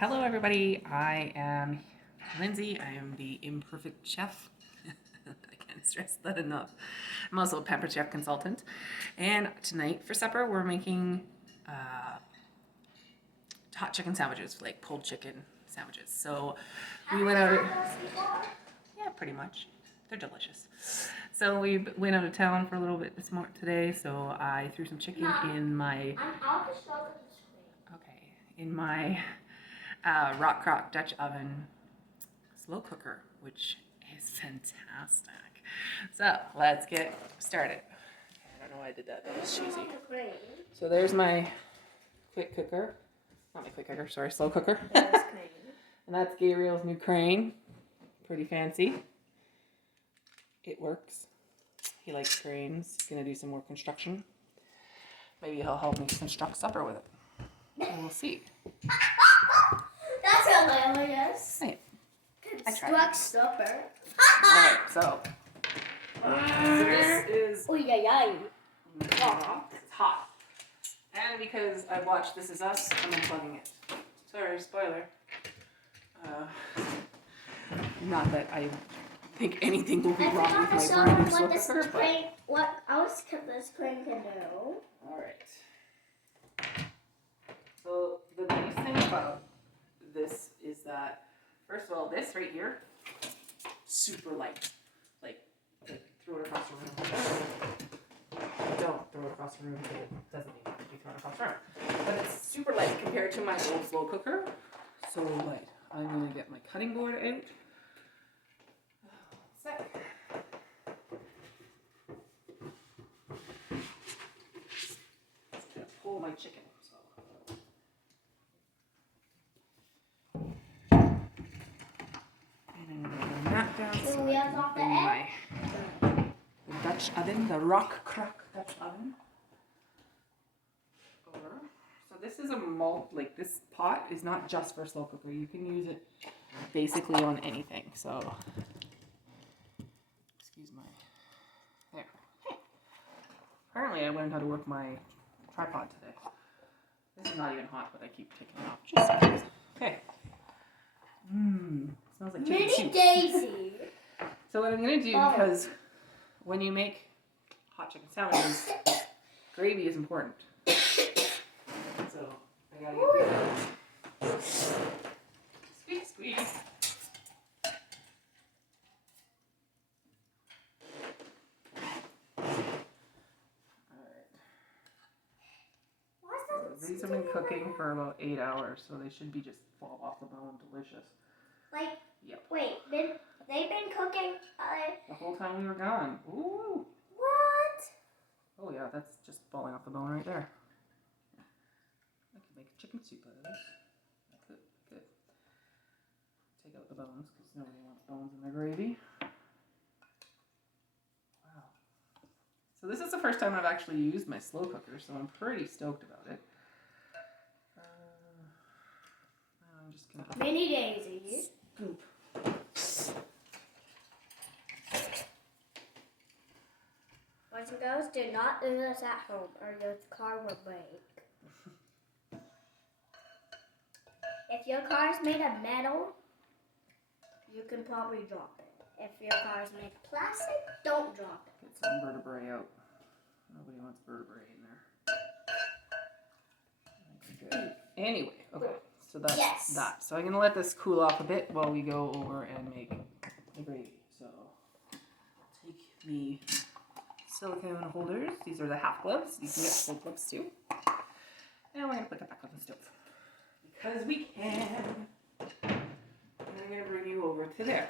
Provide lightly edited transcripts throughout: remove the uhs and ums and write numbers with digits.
Hello everybody, I am Lindsay. I am the imperfect chef. I can't stress that enough. I'm also a Pepper Chef consultant. And tonight for supper we're making hot chicken sandwiches, like pulled chicken sandwiches. So we went out, yeah, pretty much. They're delicious. So we went out of town for a little bit today, so I threw some chicken in my, okay, in my Rock Crock Dutch oven slow cooker, which is fantastic. So let's get started. I don't know why I did that. That was cheesy. So there's my quick cooker. Not my quick cooker, sorry, slow cooker. And that's Gabriel's new crane. Pretty fancy. It works. He likes cranes. He's gonna do some more construction. Maybe he'll help me construct supper with it. We'll see. That's hilarious. Right. Construct supper. Alright, so this is Oh yeah. it's hot. And because I watched This Is Us, I'm unplugging it. Sorry, spoiler. Not that I think anything will be wrong with my brand new slow cooker, but... What else this crane can do? Alright. So the nice thing about this is that, first of all, this right here, super light. Like throw it across the room. Don't throw it across the room because it doesn't need to be thrown across the room. But it's super light compared to my old slow cooker. So light. I'm going to get my cutting board out. Sec. Just going to pull my chicken. So we have off the egg. The Dutch oven, the Rock Crock Dutch oven. Over. So this is a like this pot is not just for slow cooker. You can use it basically on anything. So, excuse my, there. Hey. Apparently I learned how to work my tripod today. This is not even hot, but I keep taking it off just in case. Okay. Smells like chicken soup. Daisy. So what I'm going to do, because when you make hot chicken sandwiches, gravy is important. So I got to get this out. Squeeze. Alright. These have been cooking for about 8 hours, so they should be just fall off the bone delicious. Like, yep. Wait, they've been cooking the whole time we were gone. Ooh. What? Oh yeah, that's just falling off the bone right there. I could make a chicken soup out of this. I could. Take out the bones because nobody wants bones in their gravy. Wow. So this is the first time I've actually used my slow cooker, so I'm pretty stoked about it. I'm just gonna Mini Daisy. Scoop. Boys and girls, do not do this at home or your car will break. If your car is made of metal, you can probably drop it. If your car is made of plastic, don't drop it. Get some vertebrae out. Nobody wants vertebrae in there. Good. Anyway, okay. So that's that. So I'm going to let this cool off a bit while we go over and make the gravy. So take the silicone holders. These are the half gloves. You can get full gloves too. And we're going to put that back on the stove. Because we can. And I'm going to bring you over to there.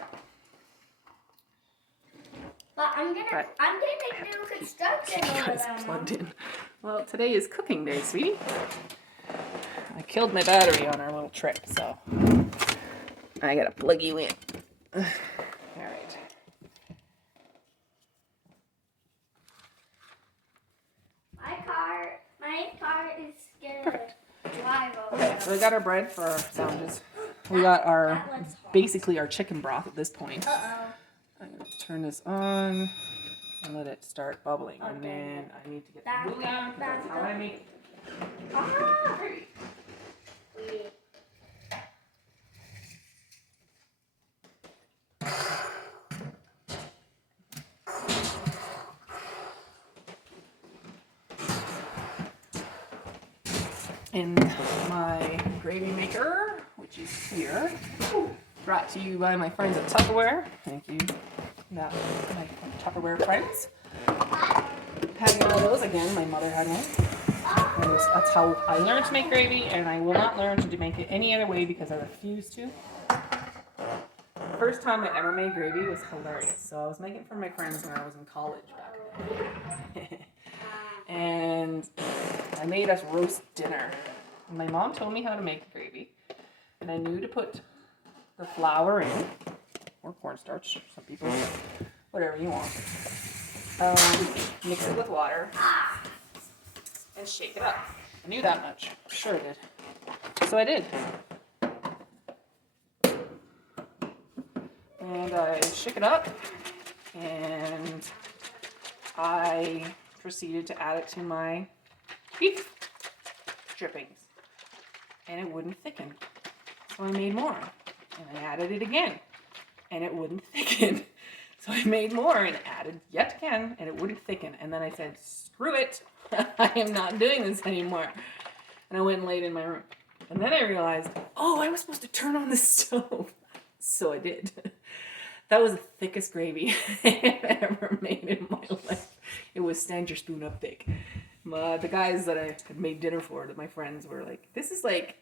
But I'm gonna do construction over there. Plugged in. Well, today is cooking day, sweetie. I killed my battery on our little trip, so I gotta plug you in. All right. My car is gonna drive over. Okay, so we got our bread for our sandwiches. We got basically our chicken broth at this point. I'm gonna turn this on and let it start bubbling, and then I need to get the bouillon. That's how I make. in my gravy maker, which is here. Brought to you by my friends at Tupperware. Thank you. My Tupperware friends. Having one of those again. My mother had one. And that's how I learned to make gravy, and I will not learn to make it any other way because I refuse to. The first time I ever made gravy was hilarious. So I was making it for my friends when I was in college back then. And I made us roast dinner. And my mom told me how to make the gravy, and I knew to put the flour in, or cornstarch, some people, whatever you want. Mix it with water and shake it up. I knew that much. Sure I did. So I did. And I shook it up, and I proceeded to add it to my beef drippings, and it wouldn't thicken. So I made more, and I added it again, and it wouldn't thicken. So I made more and added yet again, and it wouldn't thicken. And then I said, screw it, I am not doing this anymore. And I went and laid in my room. And then I realized, oh, I was supposed to turn on the stove. So I did. That was the thickest gravy I've ever made in my life. It was stand your spoon up thick. The guys that I had made dinner for, my friends, were like, this is like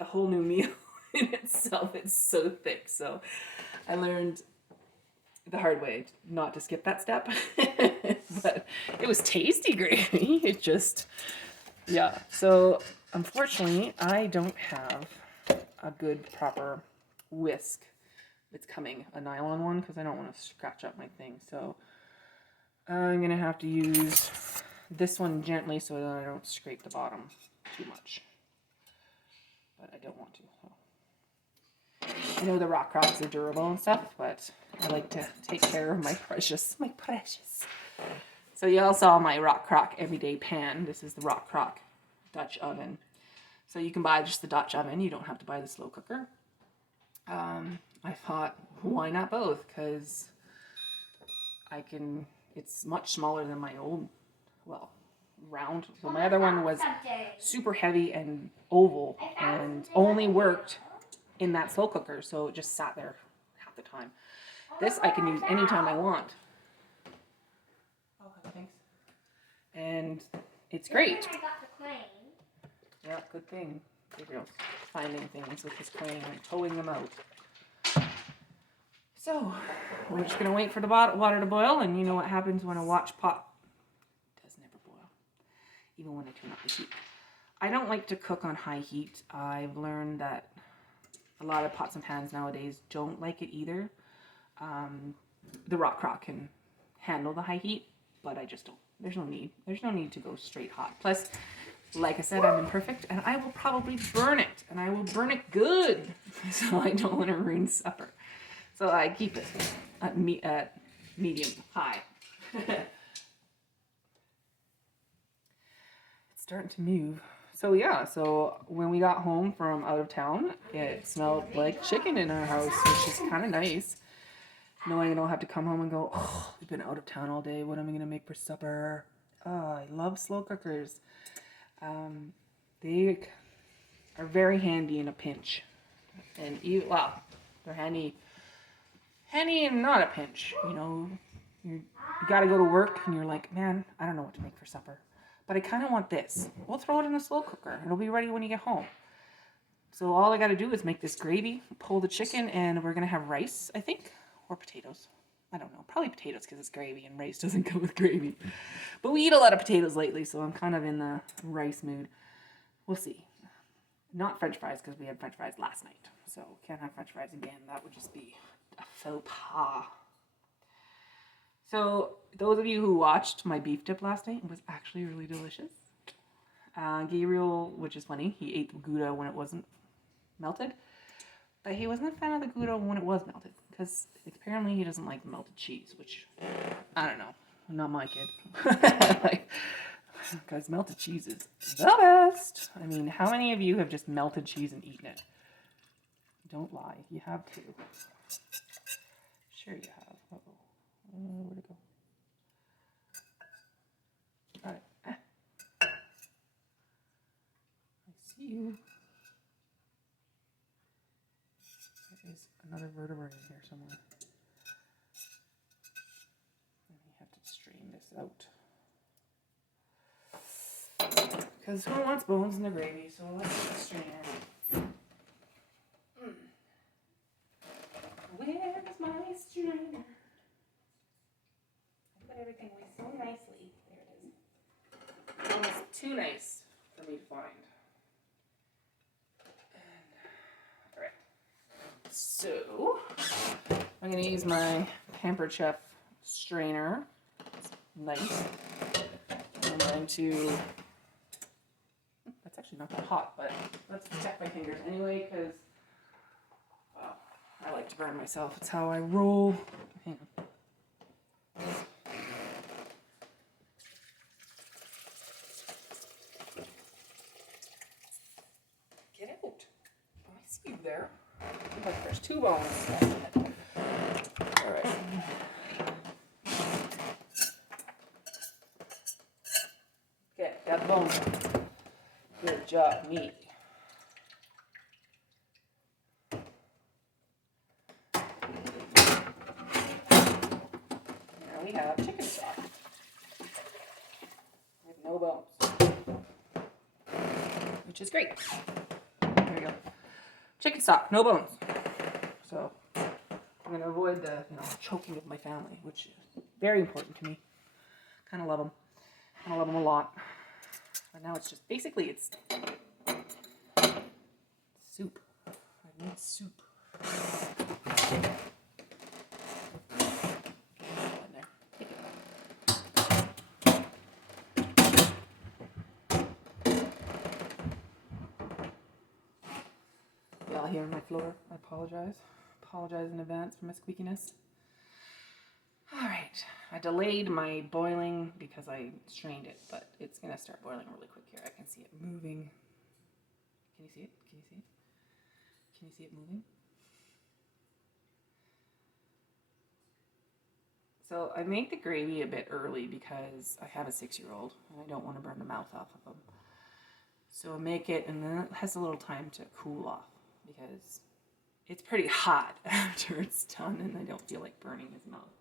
a whole new meal in itself. It's so thick. So I learned the hard way not to skip that step. But it was tasty gravy. It just, yeah. So unfortunately, I don't have a good proper whisk. It's coming, a nylon one, because I don't want to scratch up my thing. So I'm going to have to use this one gently so that I don't scrape the bottom too much. But I don't want to. So. I know the Rock Crocks are durable and stuff, but I like to take care of my precious. So you all saw my Rock Croc everyday pan. This is the Rock Croc Dutch oven. So you can buy just the Dutch oven. You don't have to buy the slow cooker. I thought, why not both? Because it's much smaller than my old, round. So my other one was super heavy and oval and only worked in that slow cooker. So it just sat there half the time. This I can use anytime I want. Oh, thanks. And it's great. Yeah, good thing. Gabriel's finding things with his crane and towing them out. So, we're just going to wait for the water to boil, and you know what happens when a watch pot does never boil, even when I turn up the heat. I don't like to cook on high heat. I've learned that a lot of pots and pans nowadays don't like it either. The Rock Croc can handle the high heat, but I just don't. There's no need. There's no need to go straight hot. Plus, like I said, I'm imperfect, and I will probably burn it, and I will burn it good, so I don't want to ruin supper. So I keep it at medium high. It's starting to move. So yeah, so when we got home from out of town, it smelled like chicken in our house, which is kind of nice. Knowing I don't have to come home and go, oh, we've been out of town all day. What am I going to make for supper? Oh, I love slow cookers. They are very handy in a pinch. And they're handy and not a pinch. You know, you got to go to work and you're like, man, I don't know what to make for supper, but I kind of want this. We'll throw it in the slow cooker. It'll be ready when you get home. So all I got to do is make this gravy, pull the chicken, and we're going to have rice, I think, or potatoes. I don't know. Probably potatoes because it's gravy and rice doesn't come with gravy. But we eat a lot of potatoes lately, so I'm kind of in the rice mood. We'll see. Not French fries because we had French fries last night. So can't have French fries again. That would just be a faux pas. So those of you who watched my beef dip last night, it was actually really delicious. Gabriel, which is funny, he ate the Gouda when it wasn't melted. But he wasn't a fan of the Gouda when it was melted. Because apparently he doesn't like melted cheese, which, I don't know. Not my kid. Because melted cheese is the best. I mean, how many of you have just melted cheese and eaten it? Don't lie. You have to. Sure you have. Uh-oh. Where'd it go? All right. I see you. There is another vertebrae in here somewhere. And we have to strain this out. Because who wants bones in the gravy? So let's get the strainer. Where's my strainer? I put everything away so nicely. There it is. Almost too nice for me to find. Alright. So, I'm going to use my Pampered Chef strainer. It's nice. I'm going to... That's actually not that hot, but let's protect my fingers anyway, because I like to burn myself. It's how I roll. Hang on. Get out. Oh, I see you there. Looks like there's 2 bones. All right. Okay, got the bones. Good job, meat. Now we have chicken stock with no bones, which is great. There we go. Chicken stock, no bones. So I'm going to avoid the choking of my family, which is very important to me. Kind of love them. I love them a lot. But now it's just basically it's soup. I need soup. Y'all hearing my floor? I apologize. Apologize in advance for my squeakiness. Alright, I delayed my boiling because I strained it, but it's going to start boiling really quick here. I can see it moving. Can you see it? Can you see it? Can you see it moving? So I make the gravy a bit early because I have a 6-year-old and I don't want to burn the mouth off of him. So I make it and then it has a little time to cool off because it's pretty hot after it's done and I don't feel like burning his mouth.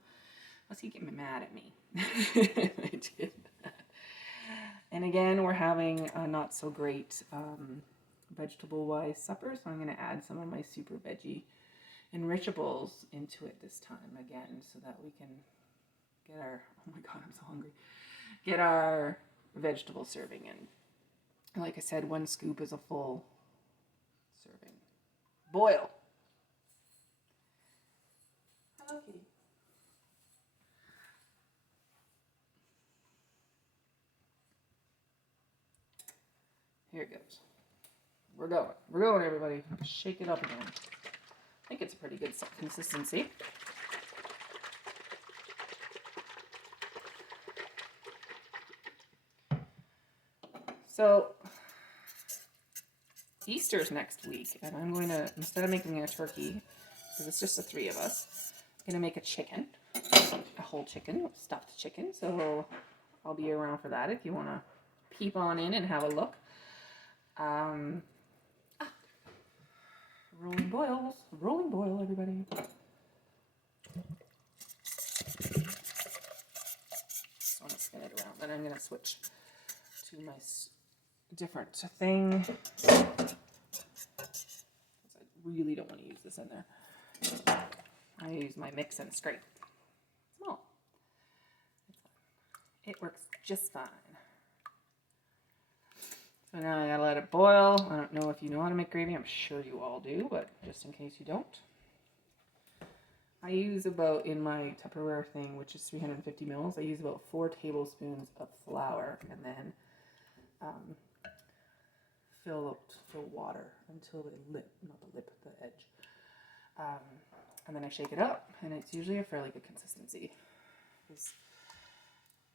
Unless he get mad at me. I did that. And again, we're having a not so great vegetable-wise supper, so I'm going to add some of my super veggie enrichables into it this time again, so that we can get our, oh my god, I'm so hungry, get our vegetable serving in. And like I said, 1 scoop is a full serving. Boil. Hello, kitty. Here it goes. We're going. We're going, everybody. Shake it up again. I think it's a pretty good consistency. So, Easter's next week, and I'm going to, instead of making a turkey, because it's just the 3 of us, I'm going to make a chicken. A whole chicken, stuffed chicken. So, I'll be around for that if you want to peep on in and have a look. Rolling boils. Rolling boil, everybody. So I'm going to spin it around. Then I'm going to switch to my different thing. I really don't want to use this in there. I use my mix and scrape. Small. It works just fine. So now I gotta let it boil. I don't know if you know how to make gravy. I'm sure you all do, but just in case you don't. I use about, in my Tupperware thing, which is 350 mils, I use about 4 tablespoons of flour and then fill water until the lip, not the lip, the edge. And then I shake it up, and it's usually a fairly good consistency.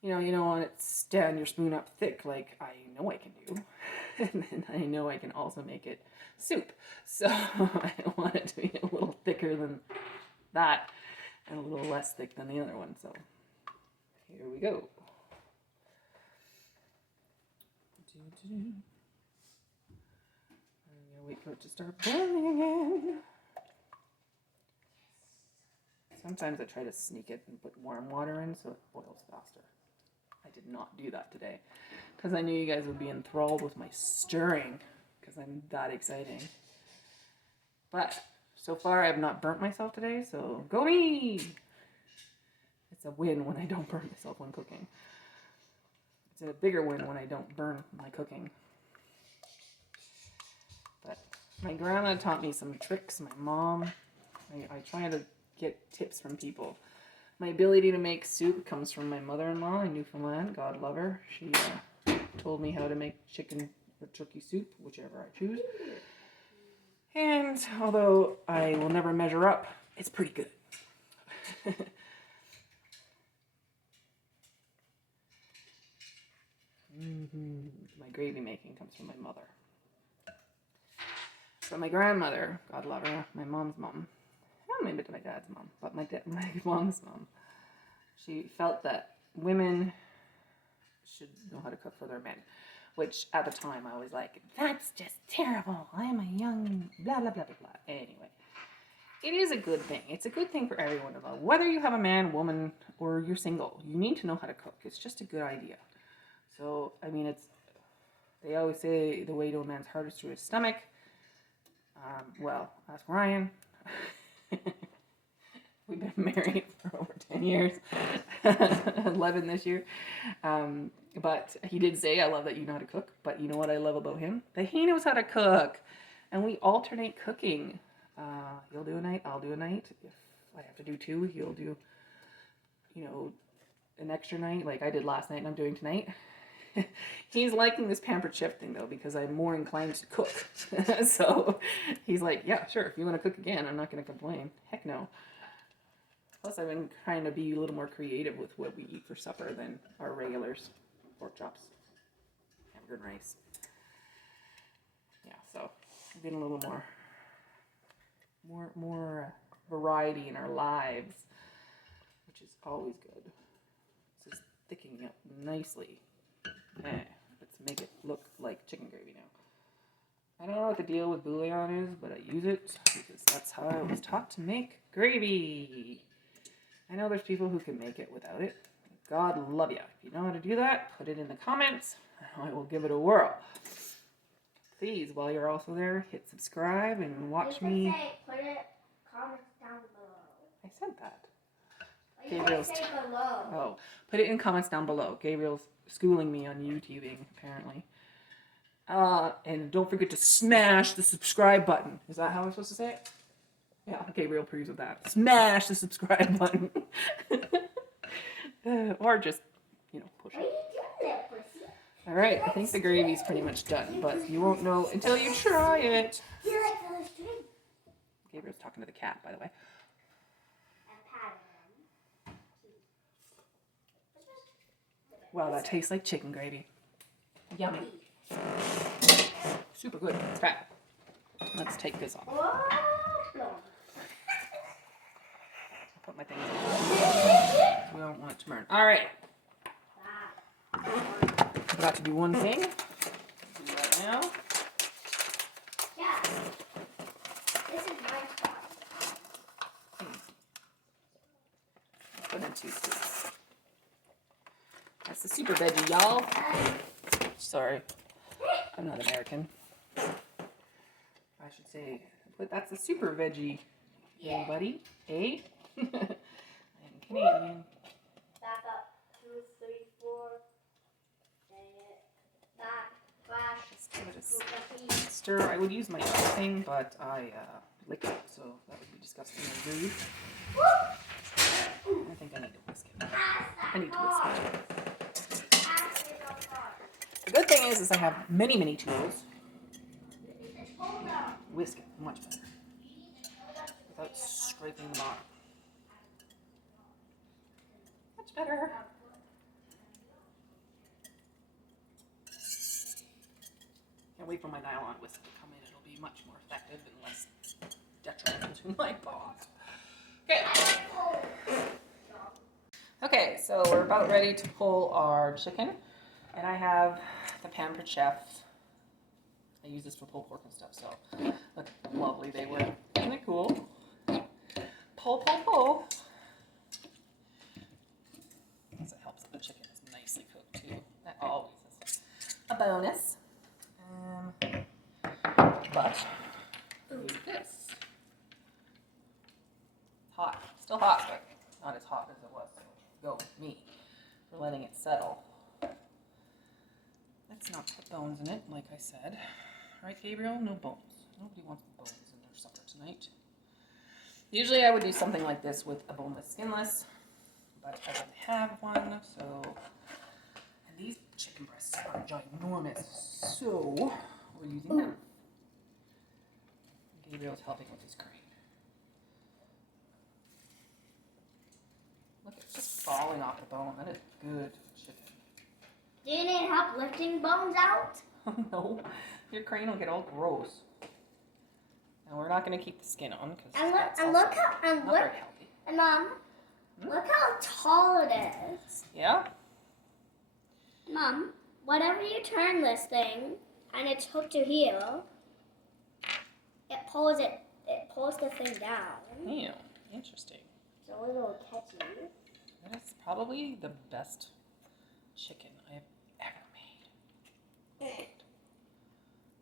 You don't want it to stand your spoon up thick like I know I can do. And then I know I can also make it soup. So I want it to be a little thicker than that and a little less thick than the other one. So here we go. wait for it to start boiling again. Sometimes I try to sneak it and put warm water in so it boils faster. I did not do that today because I knew you guys would be enthralled with my stirring because I'm that exciting. But so far I have not burnt myself today, so go me! It's a win when I don't burn myself when cooking. It's a bigger win when I don't burn my cooking. But my grandma taught me some tricks, my mom. I try to get tips from people. My ability to make soup comes from my mother-in-law in Newfoundland. God love her. She told me how to make chicken or turkey soup, whichever I choose. And although I will never measure up, it's pretty good. My gravy making comes from my mother. So my grandmother, God love her, my mom's mom, maybe to my dad's mom, but my mom's mom, she felt that women should know how to cook for their men, which at the time I was like, that's just terrible. I'm a young blah, blah, blah, blah, blah. Anyway, it is a good thing. It's a good thing for everyone to know. Whether you have a man, woman, or you're single, you need to know how to cook. It's just a good idea. So, I mean, they always say the way to a man's heart is through his stomach. Well, ask Ryan. We've been married for over 10 years, 11 this year. But he did say, I love that you know how to cook. But you know what I love about him? That he knows how to cook. And we alternate cooking. He'll do a night, I'll do a night. If I have to do two, he'll do, an extra night like I did last night and I'm doing tonight. He's liking this pampered chef thing though because I'm more inclined to cook. So he's like, yeah, sure, if you want to cook again, I'm not going to complain. Heck no. Plus I've been trying to be a little more creative with what we eat for supper than our regulars. Pork chops, hamburger and rice. Yeah, so we're getting a little more variety in our lives, which is always good. This is thickening up nicely. Let's make it look like chicken gravy now. I don't know what the deal with bouillon is, but I use it because that's how I was taught to make gravy. I know there's people who can make it without it. God love you. If you know how to do that, put it in the comments. I will give it a whirl. Please, while you're also there, hit subscribe and watch me. Put it comments down below. I said that. Gabriel's say below. Oh, put it in comments down below. Gabriel's schooling me on YouTubing, apparently. And don't forget to smash the subscribe button. Is that how I'm supposed to say it? Yeah, Gabriel agrees with that. Smash the subscribe button. Or just, push it. All right, I think the gravy's pretty much done, but you won't know until you try it. Gabriel's talking to the cat, by the way. Wow, that tastes like chicken gravy. Yummy. Super good. Okay. Let's take this off. I'll put my things on. We don't want it to burn. All right. I forgot to do one thing. Do that now. Yeah. This is my spot. Put in 2 scoops. That's the super veggie, y'all. Sorry, I'm not American. I should say, but that's the super veggie, yeah, buddy. Eh? I'm Canadian. Back up. 2, 3, 4. Dang it. Back. Flash. Just give it a stir. I would use my own thing, but I lick it, so that would be disgusting and rude. I think I need to whisk it. I need to whisk it. The good thing is I have many, many tools. Whisk it much better without scraping the bottom. Much better. Can't wait for my nylon whisk to come in. It'll be much more effective and less detrimental to my paws. Okay. Okay, so we're about ready to pull our chicken. And I have the Pampered Chef I use this for pulled pork and stuff, so look how lovely they were. Isn't it cool? Pull, pull, pull. Because it helps that the chicken is nicely cooked too. That always is a bonus. But use this. Hot. Still hot, but not as hot as it was. So go with me for letting it settle. Let's not put bones in it, like I said. Right, Gabriel? No bones. Nobody wants the bones in their supper tonight. Usually I would do something like this with a boneless, skinless, but I didn't have one, so... And these chicken breasts are ginormous, so we're using them. Gabriel's helping with his grain. Look, it's just falling off the bone. That is good chicken. Do you need help lifting bones out? No, your crane will get all gross. And we're not going to keep the skin on because And look, that's and also look how, and not look, very healthy. and Mom, look how tall it is. Yeah? Mom, whenever you turn this thing and it's hooked to here, it pulls the thing down. Yeah, interesting. It's a little catchy. That is probably the best chicken I have ever made.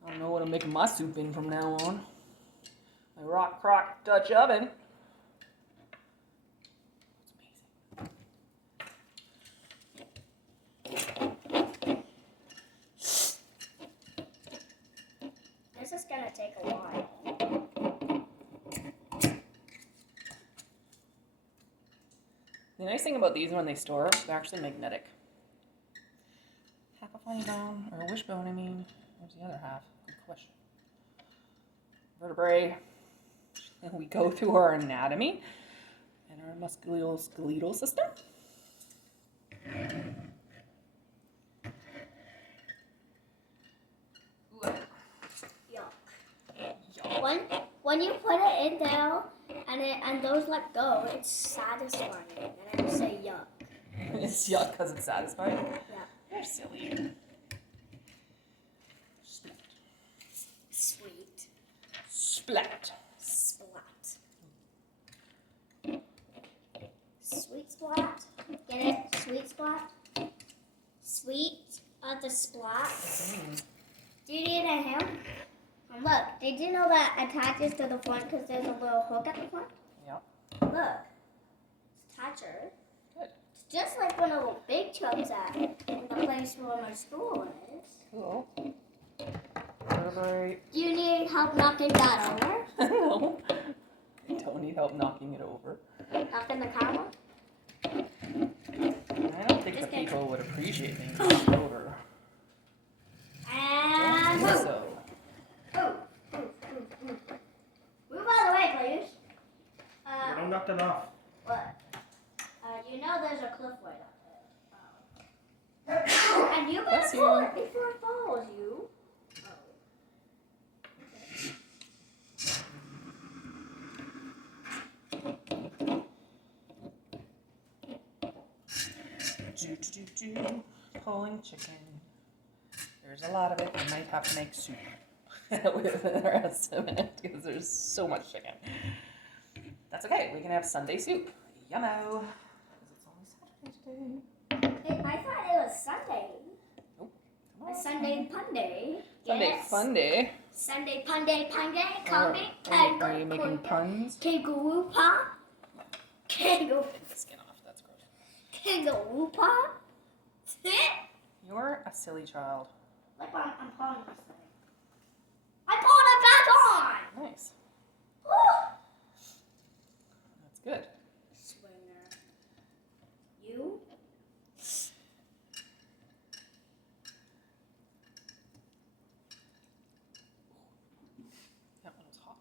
I don't know what I'm making my soup in from now on. My Rock Crock Dutch oven. It's amazing. This is gonna take a while. The nice thing about these when they store, they're actually magnetic. Half a funny bone, or a wishbone, I mean. Where's the other half? Good question. Vertebrae. And we go through our anatomy and our musculoskeletal system. Yuck. When you put it in there and those let go, it's satisfying. And I say yuck. It's yuck because it's satisfying. Yeah. You're silly. Sweet. Splat. Splat. Sweet splat. Get it? Sweet splat. Sweet of the splat. Mm. Do you need a hand? And look, did you know that attaches to the front because there's a little hook at the front? Yep. Look. It's attacher. Good. It's just like one of the big chunks at in the place where my school is. Cool. Vertebrae. Do you need help knocking that over? No. I don't need help knocking it over. Knocking the camera? I don't think the Just kidding. people would appreciate being knocked over. And Don't think move. so. Move out of the way, please. You don't knock it off. What? You know there's a cliff right up there. And you better Bless pull you. it before it falls, you. Pulling chicken. There's a lot of it. You might have to make soup with the rest of it because there's so much chicken. That's okay. We can have Sunday soup. Yummo. Because it's only Saturday today. I thought it was Sunday. Nope. A Sunday Punday. Sunday Yes. fun day. Sunday Punday Punday. Are, Coming. are you making puns? Kangaroo paw. Kangaroo. Take the skin off. That's gross. Kangaroo paw. Sit. You're a silly child. Like I'm pulling this thing. I pulled it back on. Nice. Woo. That's good. Swinger. You? That one was hot.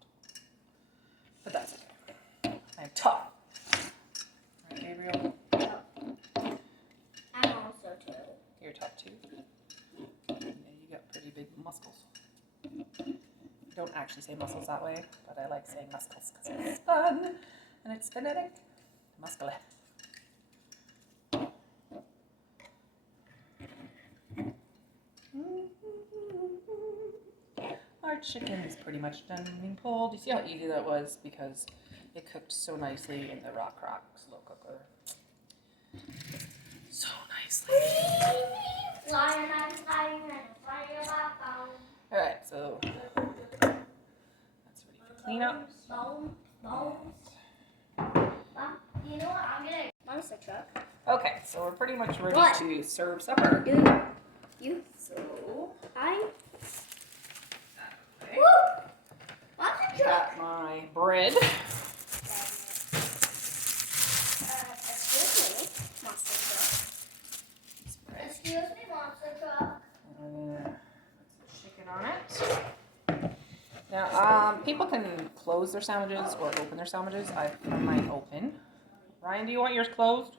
But that's okay. I'm tough. Right, Gabriel? I'm also too. You're tough too. Yeah, you got pretty big muscles. I don't actually say muscles that way, but I like saying muscles because it's fun and it's phonetic. Muscle. our chicken is pretty much done being pulled. You see how easy that was because it cooked so nicely in the Rock slow cooker. So nicely. All right, so that's ready for cleanup. You know what? I'm gonna monster truck. Okay, so we're pretty much ready What? to serve supper. You. So I. okay. Woo! Monster truck. Got my bread. Excuse me, monster truck. Bread. Excuse me, monster truck. I'm gonna put some chicken on it. Now, people can close their sandwiches or open their sandwiches. I have mine open. Ryan, do you want yours closed?